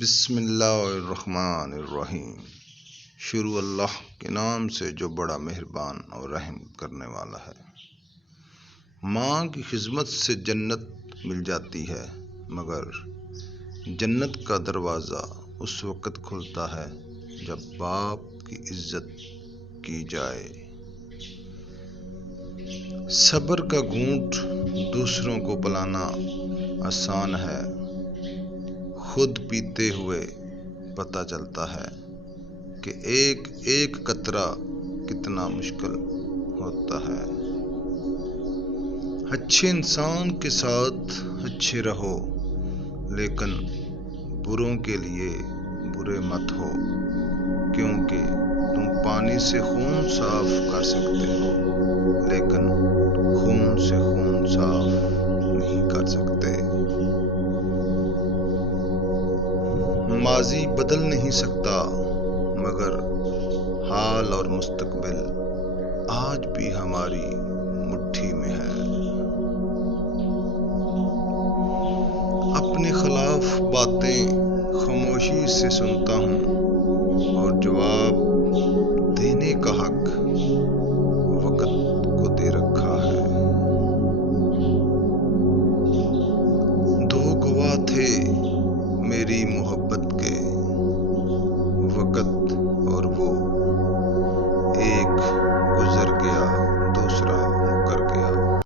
بسم اللہ الرحمن الرحیم۔ شروع اللہ کے نام سے جو بڑا مہربان اور رحم کرنے والا ہے۔ ماں کی خدمت سے جنت مل جاتی ہے، مگر جنت کا دروازہ اس وقت کھلتا ہے جب باپ کی عزت کی جائے۔ صبر کا گھونٹ دوسروں کو پلانا آسان ہے، خود پیتے ہوئے پتہ چلتا ہے کہ ایک ایک قطرہ کتنا مشکل ہوتا ہے۔ اچھے انسان کے ساتھ اچھے رہو، لیکن بروں کے لیے برے مت ہو، کیونکہ تم پانی سے خون صاف کر سکتے ہو، لیکن خون سے خون صاف نہیں کر سکتے۔ ماضی بدل نہیں سکتا، مگر حال اور مستقبل آج بھی ہماری مٹھی میں ہے۔ اپنے خلاف باتیں خاموشی سے سنتا ہوں اور جواب